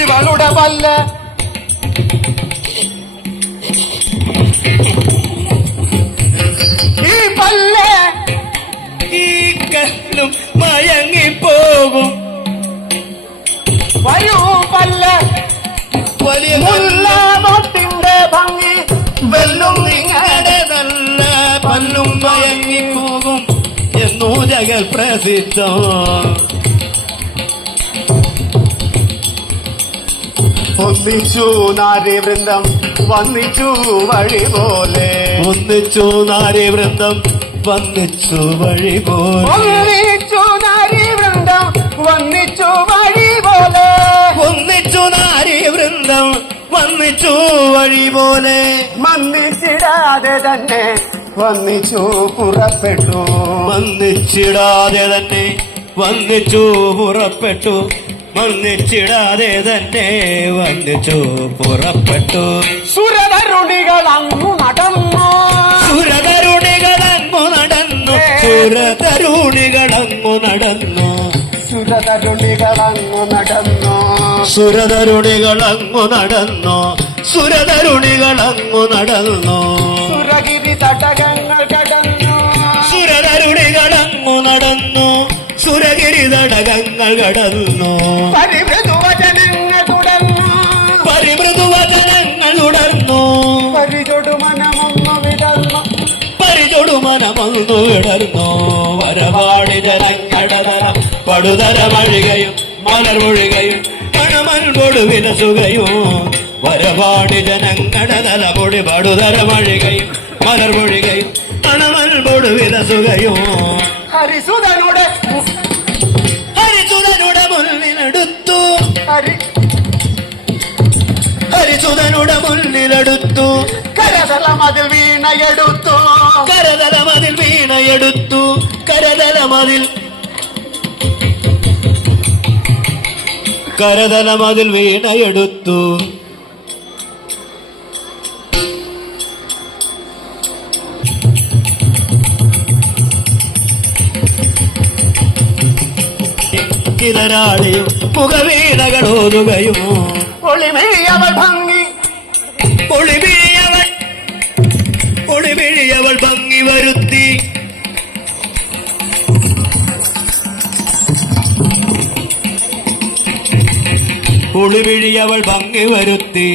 ഇവളുടെ വല്ല. ഈ പല്ല ഈ കല്ലും മയങ്ങിപ്പോകും. വരൂ പല്ല. വലിയ മുല്ലാമത്തിന്റെ ഭംഗി വെല്ലും നിങ്ങളുടെ നല്ല പല്ലും മയങ്ങിപ്പോകും. എന്നു ജഗൽ പ്രസിദ്ധം. ഒന്നിച്ചു നാര്യവൃന്ദം വന്നിച്ചു വഴി പോലെ. ഒന്നിച്ചു നാര്യവൃന്ദം വന്നിച്ചു വഴി പോലെ. ഒന്നിച്ചു നാര്യവൃന്ദം വന്നിച്ചു വഴി പോലെ. ഒന്നിച്ചു നാര്യവൃന്ദം വന്നിച്ചു വഴി പോലെ. മന്നിച്ചിടാതെ തന്നെ വന്നിച്ചു പുറപ്പെട്ടു. വന്നിച്ചിടാതെ തന്നെ വന്നിച്ചു പുറപ്പെട്ടു. വന്നിച്ചിടാതെ തന്നെ വന്നിച്ചു പുറപ്പെട്ടു. സുരതരുണികൾ അങ്ങു നടന്നു. സുരതരുണികളങ്ങു നടന്നു. സുരതരുണികളങ്ങു നടന്നു. സുരതരുണികൾ അങ്ങു നടന്നു. സുരതരുണികളങ്ങു നടന്നു. സുരതരുണികളങ്ങു നടന്നു. സുരഗിരി തടകങ്ങൾ സുരഗിരി തടകങ്ങൾ കടന്നു. പരിമൃദുവചനങ്ങൾ തുടർന്നു പരിമൃദുവചനങ്ങൾ ഉടർന്നു പരിചൊടു മനമൊന്നു വിടർന്നു പരിചൊടു മനമൊന്നു വിടർന്നു പൊടി പടുതര ഹരിസുതനുടെ മുന്നിലെടുത്തു. കരതലമതിൽ വീണയെടുത്തു. കരതലമതിൽ വീണയെടുത്തു. കരതലമതിൽ കരതലമതിൽ വീണയെടുത്തു. കിതരാളിയും പുകവീണകൾ ഓതുകയും ഒളിമേയവൾ ഒളിവിഴിയവൾ ഭംഗി വരുത്തി. ഒളിവിഴിയവൾ ഭംഗി വരുത്തി.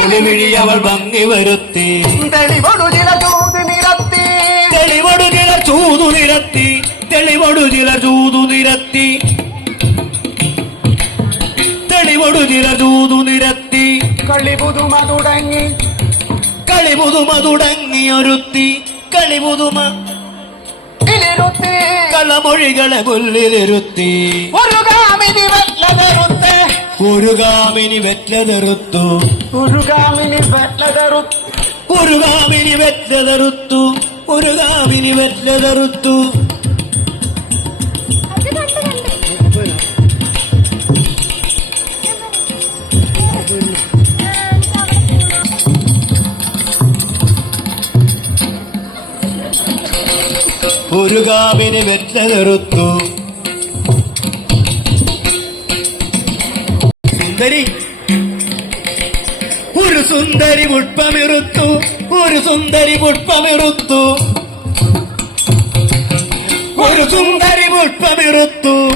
ഒളിവിഴിയവൾ ഭംഗി വരുത്തി. തെളിവൊടു ചില നിരത്തി തെളിവടു ചില ചൂതു നിരത്തി. തെളിവടു ചില ചൂതു നിരത്തി. കളിപുതുമ തുടങ്ങി. കളിപുതുമ തുടങ്ങി ഒരുത്തി. കളിപുതുമ കളമൊഴികളെ പുല്ലിലിരുത്തി. ഒരു കാമിനി വെല്ലതെറുത്ത് ഒരു കാമിനി വെറ്റതെറുത്തു ഒരു കാമിനി വെല്ലതെറുത്ത് ഒരു കാമിനി വെറ്റതെറുത്തു ഒരു കാവിനി വെറ്റതറുത്തു ഒരു കാമിനി വെറ്റതെറുത്തു സുന്ദരി ഒരു സുന്ദരി പുഷ്പമിറുത്തു. ഒരു സുന്ദരി പുഷ്പമിറുത്തു. ഒരു സുന്ദരി പുഷ്പമിറുത്തു.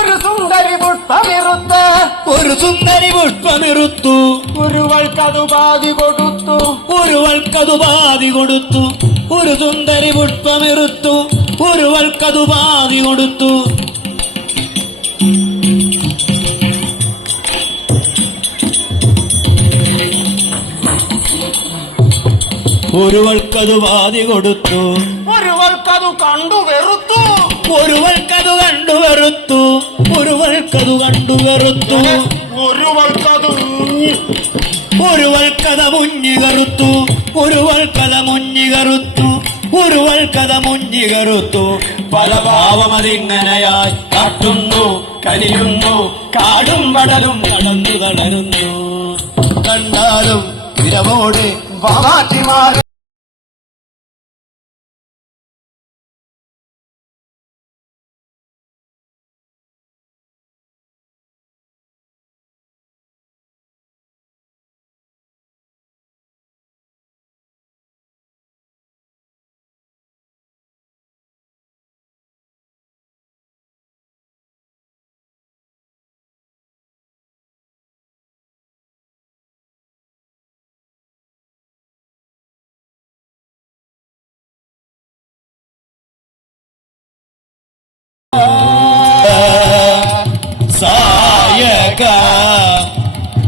ഒരു സുന്ദരി പുഷ്പമിറുത്ത്. ഒരു സുന്ദരി പുഷ്പമിറുത്തു. ഒരുവൾക്കതു പാതി കൊടുത്തു. ഒരുവൾക്കതു പാതി കൊടുത്തു. ഒരു സുന്ദരി പുഷ്പമിറുത്തു. ഒരുവൾക്കതു പാതി കൊടുത്തു. ഒരുവൾക്കതു വാതി കൊടുത്തു. ഒരുവൾക്കതു കണ്ടു വെറുത്തു. ഒരുവൾക്കതു കണ്ടു വെറുത്തു. ഒരുവൾക്കതു കണ്ടു വെറുത്തു. ഒരുവൾക്കതു ഒരുവൾക്കത മുഞ്ഞി കറുത്തു. ഒരുവൾക്കത മുഞ്ഞി കറുത്തു. ഒരുവൾക്കത മുഞ്ഞി കറുത്തു. പല ഭാവമതിങ്ങനയായി കാട്ടുന്നു കരിയുന്നു കാടും വടലും നടന്നു തളരുന്നു. കണ്ടാലും വിരവോടെ বাবা তোমার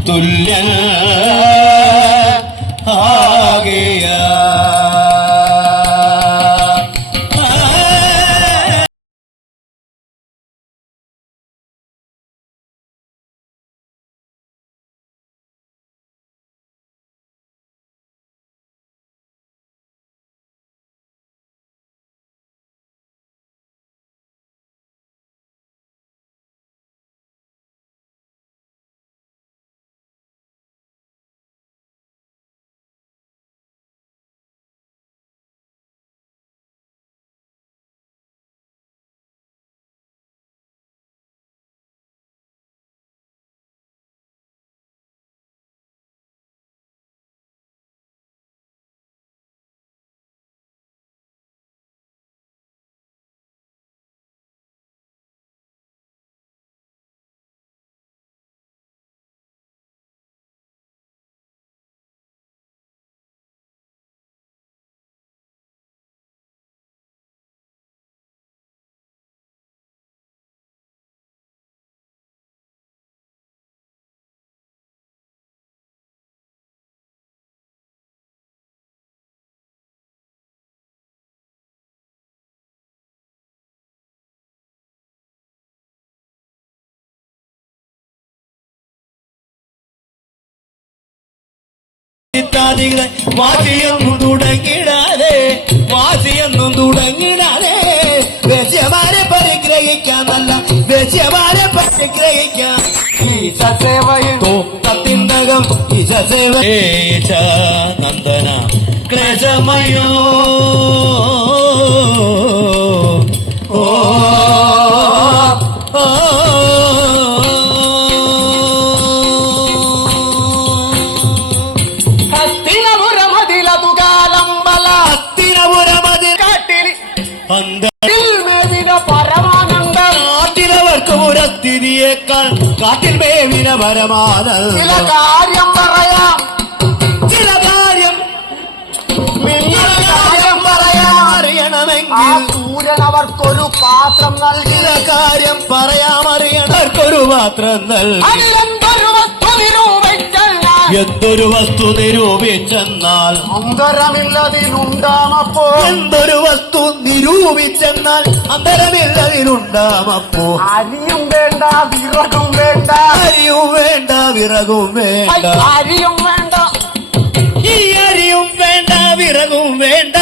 തുല്യൻ ചിത്താദികളെ വാസിയൊന്നും തുടങ്ങിടാതെ വാസിയൊന്നും തുടങ്ങിടാതെ. ദേശമാരെ പരിഗ്രഹിക്കാന്നല്ല ദേശമാരെ പരിഗ്രഹിക്കാം. ഈശസേവയിൽ തോക്കത്തിനകം ഈശ നന്ദന ക്ലേശമയോ? ഓ പുരത്തിരിയേക്കാൾ കാട്ടിൽ മേവിന പരമാനന്ദ ചില കാര്യം പറയാം. ചില കാര്യം കാര്യം പറയാൻ അറിയണമെങ്കിൽ സൂര്യൻ അവർക്കൊരു പാത്രം നൽകിയ കാര്യം പറയാമറിയണർക്കൊരു പാത്രം നൽകി. പാത്രം നിരൂപിച്ചെന്നാൽ എന്തൊരു വസ്തു നിരൂപിച്ചെന്നാൽ അന്തരമില്ലതിനുണ്ടാമപ്പോ എന്തൊരു വസ്തു നിരൂപിച്ചെന്നാൽ അന്തരമില്ലതിനുണ്ടാമപ്പോ അരിയും വേണ്ട വിറകും വേണ്ട. അരിയും വേണ്ട വിറകും വേണ്ട. അരിയും വേണ്ട. ഈ അരിയും വേണ്ട വിറകും വേണ്ട.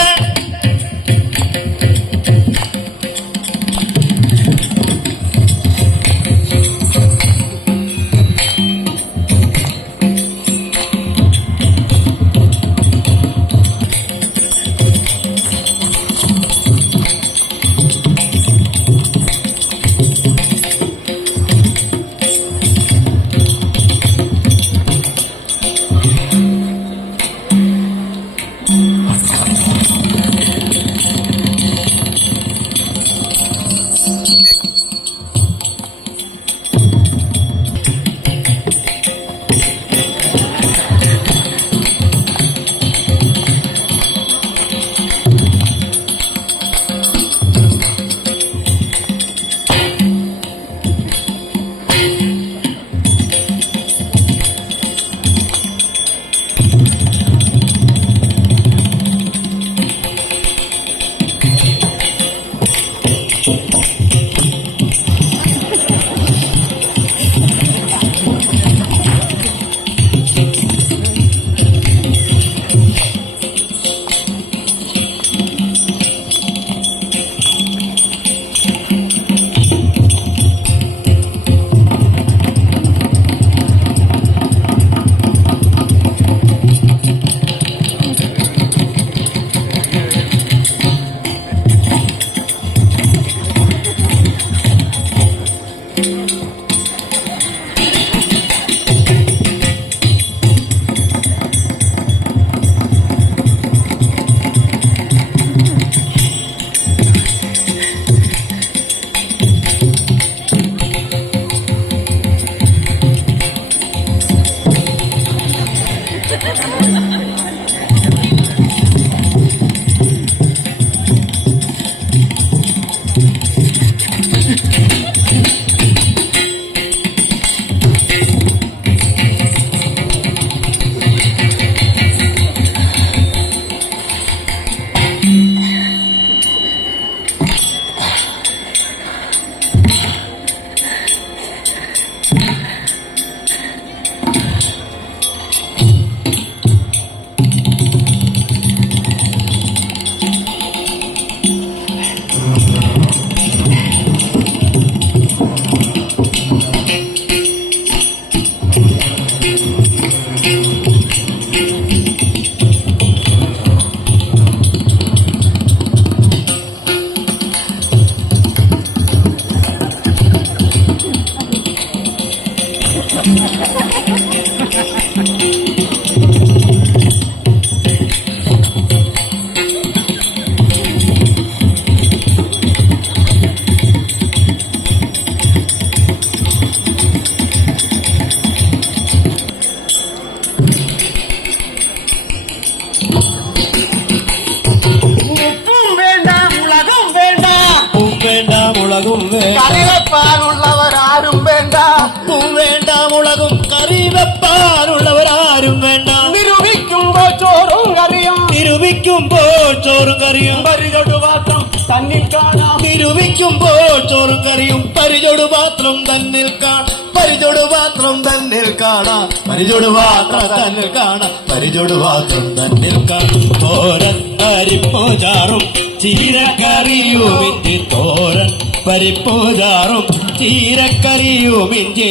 നിരൂപിക്കുമ്പോൾ ചോറും കറിയും പരിചോട് പാത്രം തന്നിൽ കാണാം. പരിചോട് പാത്രം തന്നിൽ കാണാം. പരിചോട് പാത്രം തന്നിൽ കാണാം. പരിചോട് പാത്രം തന്നിൽ കാണും. തോരൻ പരിപ്പൂചാറും ചീരക്കറിയും ഇഞ്ചി തോരൻ പരിപ്പൂചാറും ചീരക്കറിയും ഇഞ്ചി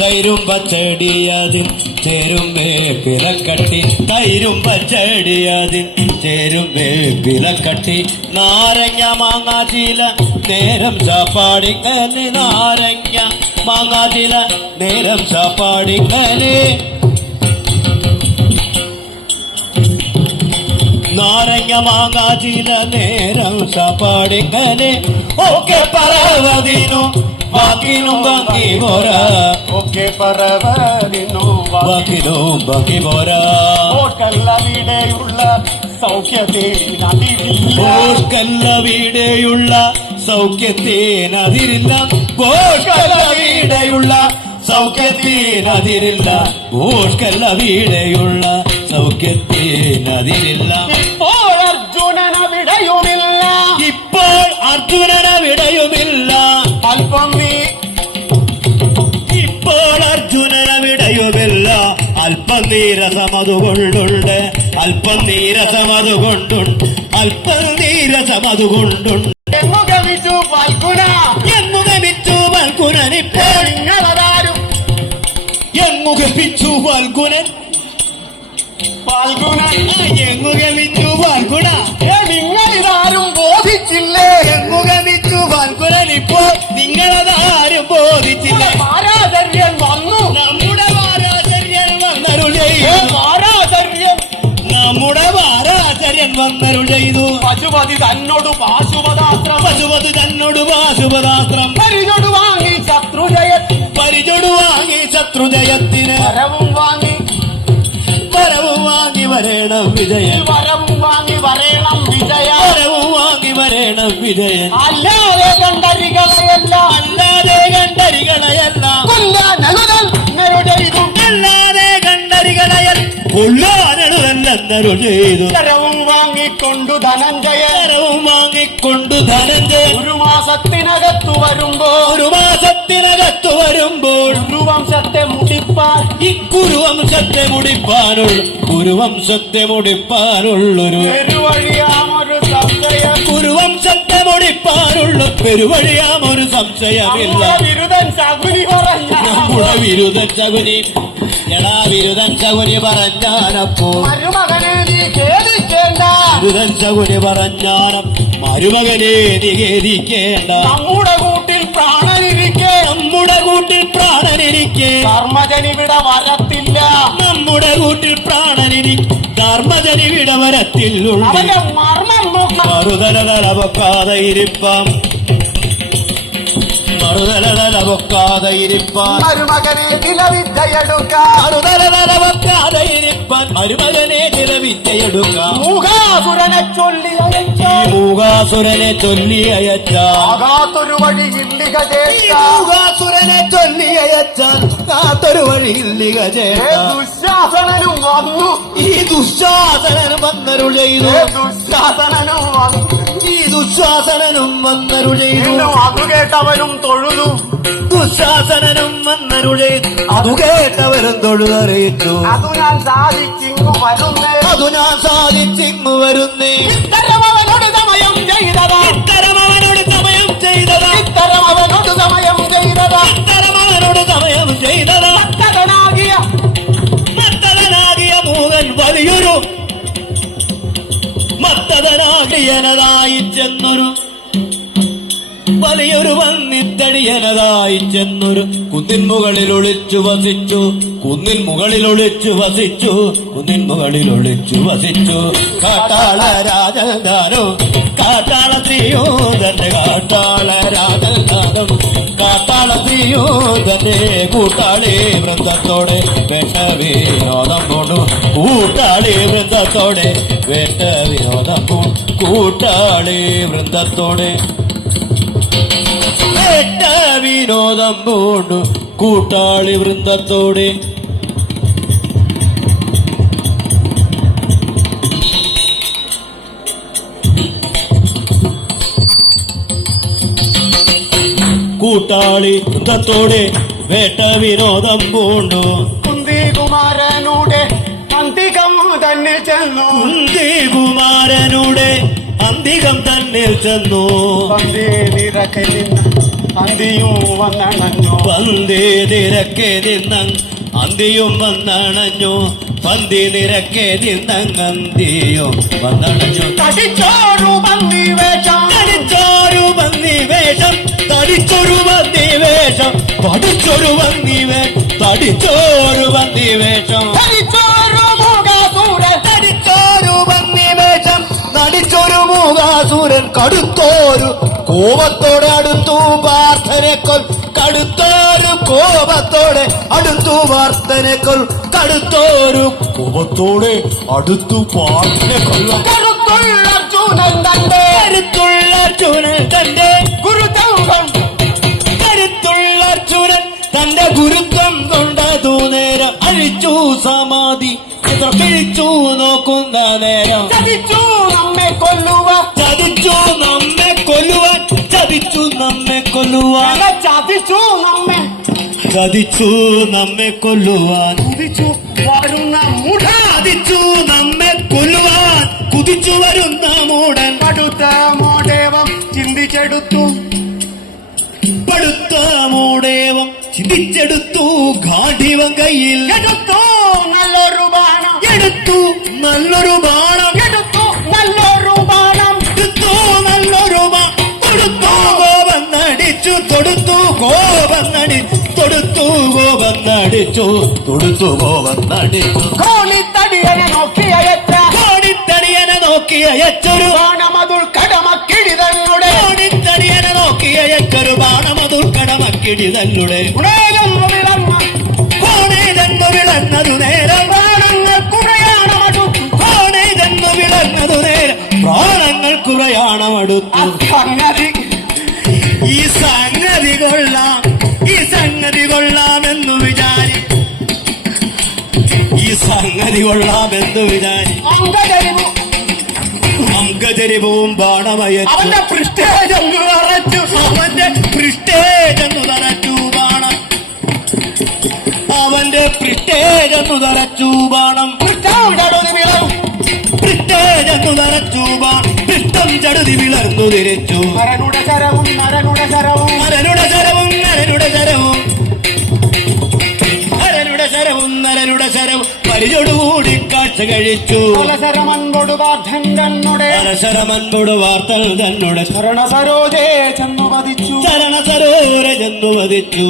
തൈരും പച്ചടി ചേരും വേപ്പിലക്കട്ടി തൈരും പച്ചടി ചേരും വേപ്പിലക്കട്ടി നാരങ്ങ മാങ്ങാതില നേരം ചാപ്പാടിക്കൽ നാരങ്ങ മാങ്ങാതില നേരം ചാപ്പാടിക്കൽ. നാരങ്ങ മാങ്ങ ചില നേരം സപാടിങ്ങനെ. ഓക്കെ പറവതിനു ബാക്കിനും ബാക്കി പോര. ഓക്കെ പറവതിനു ബാക്കിനും ബാക്കി പോര. ഓർക്കല്ലവിടെയുള്ള സൗഖ്യത്തേനതിരില്ല. വീടെയുള്ള സൗഖ്യത്തേനതിരില്ല. ഓർക്കല്ല വീടെയുള്ള സൗഖ്യത്തിനതിരില്ല. ഓഷ്കല്ല വീടെയുള്ള സൗഖ്യത്തിനതിരില്ല. അല്പം നീരസമതുകൊണ്ടുണ്ട് അല്പം നീരസമതുകൊണ്ടുണ്ട് അല്പം നീരസമതുകൊണ്ടുണ്ട് എന്നു ഗമിച്ചു ഫൽഗുന എങ്ങു ഗമിച്ചു വൽകുനനിപ്പോൾ നിങ്ങളതാരും. എങ്ങു ഗമിച്ചു വൽകുനൻ ഫൽഗുന എങ്ങു ഗമിച്ചു വന്നരുൾ ചെയ്തു പശുപതി തന്നോട് പാശുപതാസ്ത്രം പശുപതി തന്നോട് പാശുപതാസ്ത്രം പരിചൊടു വാങ്ങി ശത്രുജയൻ പരിചൊടു വാങ്ങി ശത്രുജയത്തിന്. വരവും വാങ്ങി. വരവും വാങ്ങി വരേണം വിജയൻ. വരവും വാങ്ങി വരേണം വിജയ വരവും വാങ്ങി വരേണം വിജയൻ. അല്ലാതെ കണ്ടരികളയല്ല അല്ലാതെ കണ്ടരികളയല്ല കൊല്ലാനനുതൻ കണ്ടരികളയൽ കൊല്ലാനടുതല്ലെന്നരുൾ ചെയ്തു. വരവും വാങ്ങിക്കൊണ്ടു ധനഞ്ജയ. വരവും വാങ്ങിക്കൊണ്ടു ധനഞ്ജയ. ഒരു മാസത്തിനകത്തു വരുമ്പോ ഒരു മാസത്തിനകത്തു വരുമ്പോൾ ഗുരുവംശത്തെ മുടിപ്പാൻ. ഈ കുരുവംശത്തെ മുടിപ്പാനുള്ള കുരുവംശത്തെ മുടിപ്പാനുള്ളൊരു പെരുവഴിയാമൊരു സംശയം. കുരുവംശത്തെ മുടിപ്പാനുള്ള പെരുവഴിയാമൊരു സംശയമില്ല. വിരുദ്ധൻ ശകുനി പറഞ്ഞ നമ്മുടെ വിരുദ്ധൻ ചകുനി എടാ വിരുദ്ധൻ ചകുനി പറഞ്ഞാനപ്പോ. മരുമകനെ നീ ഖേദിക്കേണ്ട. വിരുദ്ധൻ ചകുനി പറഞ്ഞാനം മരുമകനെ നികേരിക്കേണ്ട നമ്മുടെ കൂട്ടിൽ പ്രാണനിരിക്കേ. നമ്മുടെ കൂട്ടിൽ പ്രാണനിരിക്കേ. കർമ്മജനിവിടെ വരത്തില്ല. നമ്മുടെ കൂട്ടിൽ പ്രാണനിരി ധർമ്മജനി വിടവരത്തിലുള്ള അവന്റെ മർമ്മം മറുതലതല പൊക്കാതെ ഇരിപ്പാം. മറുതലതല പൊക്കാതെ ഇരിപ്പാൻ. മരുമകനെ നിലവിദ്യയെടുക്കാൻ. മറുതലതല പൊക്കാതെ ഇരിപ്പാൻ. മരുമകനെ ചിലവിദ്യയെടുക്കാം മൂകാസുരനെ ചൊല്ലി ഈ അയച്ചാൽ. മൂകാസുരനെ ചൊല്ലി അയച്ചാൽ. ആകാത്തൊരു വഴി ഇല്ലിക മൂകാസുരനെ ചൊല്ലി അയച്ചാൽ കാത്തൊരു വഴി ഇല്ലിക ദുശാസനനും വന്നു. ഈ ദുശാസനൻ വന്നരുൾ ചെയ്തു. ദുശാസനനും വന്നു. ചെയ്തു വീണ്ടും അത് കേട്ടവനും തൊഴുതു. ദുശാസനനും വന്നരുൾ ചെയ്തു അതു കേട്ടവരും തൊഴുതറിയിച്ചു. അതു ഞാൻ സാധിച്ചിങ്ങു വരുന്നേ. അതു ഞാൻ സാധിച്ചിങ്ങു വരുന്നേ. ഇത്തരം അവനോട് സമയം ചെയ്തതാ. ഇത്തരം അവനോട് സമയം ചെയ്തതാ. ഇത്തരം അവനോട് സമയം ചെയ്തതാ. ഇത്തരം അവനോട് സമയം ചെയ്തതാ. ഭക്തനാകിയ മൂകൻ വലിയൊരു മത്തതനാകിയനതായി ചെന്നൊരു വലിയൊരു വന്നിത്തടിയനതായി ചെന്നൊരു കുന്നിൻ മുകളിൽ ഒളിച്ചു വസിച്ചു കുന്നിൻ മുകളിൽ ഒളിച്ചു വസിച്ചു കുന്നിൻ മുകളിൽ ഒളിച്ചു വസിച്ചു. കാട്ടാള രാജഗാനോ കാട്ടാള ശ്രീയോ തന്റെ കാട്ടാള രാജഗാനം തന്റെ കൂട്ടാളി വൃന്ദത്തോടെ വേട്ട വിനോദം കൊണ്ടു കൂട്ടാളി വൃന്ദത്തോടെ വേട്ട വിനോദം കൊണ്ടു കൂട്ടാളി വൃന്ദത്തോടെ വേട്ട വിനോദം പൂണ്ടു. കൂട്ടാളി വൃന്ദത്തോടെ കൂട്ടാളി യുദ്ധത്തോടെ വേട്ട വിനോദം പൂണ്ടു. കുന്തികുമാരനുടെ അന്തികം തന്നെ ചെന്നു. കുമാരനുടെ അന്തികം തന്നെ ചെന്നു. പന്തി അന്തിയും വന്നണഞ്ഞു. പന്തി നിരക്കെ നിന്ന അന്തിയും വന്നണഞ്ഞു. പന്തി നിരക്കെ നിന്നന്തിയും വന്നണഞ്ഞു. തടിച്ചോരു പന്തി വേഷം. തടിച്ചോരു പന്നി വേഷം. തടിച്ചൊരു പന്നി വേഷം പഠിച്ചൊരു പന്നി വേഷം തടിച്ചോരു പന്നി വേഷം. തടിച്ചോറു തടിച്ചോരു പന്നി വേഷം നടിച്ചൊരു മൂകാസൂരൻ കടുത്തോരു കോപത്തോടെ അടുത്തു പാർത്ഥനെ കൊൽ കടുത്തോരു കോപത്തോടെ അടുത്തു പാർത്ഥനെ കൊൽ കടുത്തോരു കോപത്തോടെ അടുത്തു പാർത്ഥനെ കൊല്ലാം കരുത്തുള്ള ചൂനൻ തന്റെ കരുത്തുള്ള ചൂനൻ തന്റെ ചിത്രം പിഴിച്ചു നോക്കുന്ന നേരം. ചതിച്ചു നമ്മെ കൊല്ലുക ചതിച്ചു നമ്മെ കൊല്ലുക ചതിച്ചു നമ്മെ കൊല്ലുവാൻ. ചതിച്ചു നമ്മെ. ചതിച്ചു നമ്മെ കൊല്ലുവാൻ. കുതിച്ചു വരുന്ന മുട ചതിച്ചു നമ്മെ കൊല്ലുവാൻ. കുതിച്ചു വരുന്ന മൂടൻ പടുത്ത മോടേവം ചിന്തിച്ചെടുത്തു. പടുത്ത മൂടേവം ചിന്തിച്ചെടുത്തു. ഗാഠിവം കയ്യിൽ എടുത്തു നല്ലൊരു ബാണം. എടുത്തു നല്ലൊരു ബാണം. എടുത്തു നല്ലൊരു കൊടുത്തു കോപം നടിച്ചു തൊടുത്തു കോപം നടി. തൊടുത്തു കോപം നടിച്ചു തൊടുത്തു കോപം നടിച്ചു കോണിത്തടിയനെ നോക്കി അയച്ച. കോണിത്തടിയനെ നോക്കി അയച്ചൊരു ബാണമതുൾ കടമക്കിടിതങ്ങളുടെ. കോണിത്തടിയനെ നോക്കിയ എച്ചൊരു ബാണമതുൽ കടമക്കിടി തന്നുടെ ഉടേകം വിളങ്ങ കോണേ ജന്മ വിളങ്ങതു നേരം അസംഗതി ഈ സംഗതി കൊള്ളാം. ഈ സംഗതി കൊള്ളാമെന്നു വിചാരി. ഈ സംഗതി കൊള്ളാമെന്നു വിചാരി. അങ്കജരിവും ബാണമയച്ചു. അവന്റെ പൃഷ്ഠേജെന്ന് നിറച്ചു. അവന്റെ പൃഷ്ഠേജെന്നു തറച്ചു ബാണം. അവന്റെ പൃഷ്ഠേജെന്നു തറച്ചു ബാണം. പൃഷ്ഠം കടുതി ചടുതി വിളർന്നു തിരിച്ചു നരനുടെ ശരവും ശരവും ശരവും ശരം പരിചൊടുകൂടി കാഴ്ച കഴിച്ചു. അലസരമൻപൊടു വാർത്തൻ തന്നുടെ. അനശരമൻപൊടു വാർത്തൽ തന്നോട്. ശരണ സരോജേ ചെന്നു വധിച്ചു. ശരണ സരോര ചെന്നു വധിച്ചു.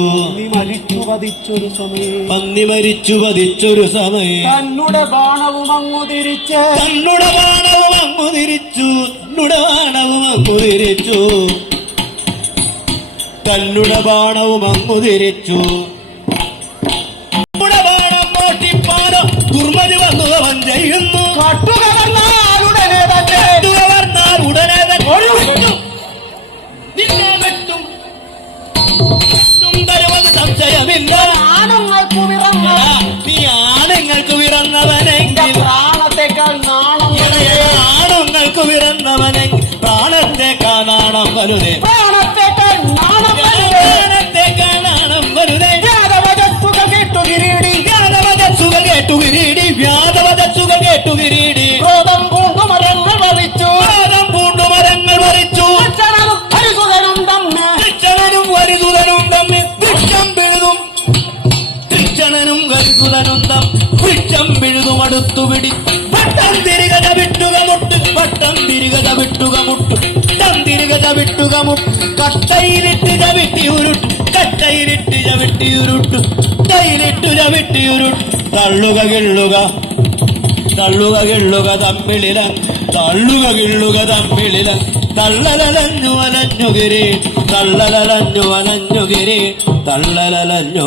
മരിച്ചു വധിച്ചൊരു സമയം. പന്നി മരിച്ചു വധിച്ചൊരു സമയം. തന്നുടെ ബാണവും അങ്ങു തിരിച്ച്. തന്നുടെ ബാണവും അങ്ങു തിരിച്ചു. തന്നുടെ ബാണവും അങ്ങു തിരിച്ചു. തന്നുടെ ബാണവും അങ്ങു തിരിച്ചു. വലുതേ പ്രാണത്തെക്കാൾ നാണം പ്രാണത്തെ കാണാണം വലുതേ യാദവജത്തുക കേട്ടു കിരീടി. വ്യാധവധസുക കേട്ടു വിരീടി വ്യാധവധസുക കേട്ടു വിരീടി ക്രോധം പൂണ്ടു മരങ്ങൾ വധിച്ചു പാദം പൂണ്ടു മരങ്ങൾ വരിച്ചു അച്ഛനും ഹരിസുതനും തമ്മിൽ കൃഷ്ണനും വരിതുതനും തമ്മിൽ വൃക്ഷം പിഴുതും. കൃഷ്ണനും വരിതുതനും തം വൃക്ഷം പിഴുതും അടുത്തു പിടി പട്ടം തിരികത വിട്ടുക മുട്ട് പട്ടം തിരികത വിട്ടുക മുട്ട് കട്ടയിലിട്ട് ചവിട്ടി തള്ളുക കിള്ളുക. തള്ളുക കിള്ളുക തമ്മിളില തള്ളുക കിള്ളുക തമ്മിളില തള്ളലലഞ്ഞു തള്ളലലഞ്ഞു തള്ളലലഞ്ഞു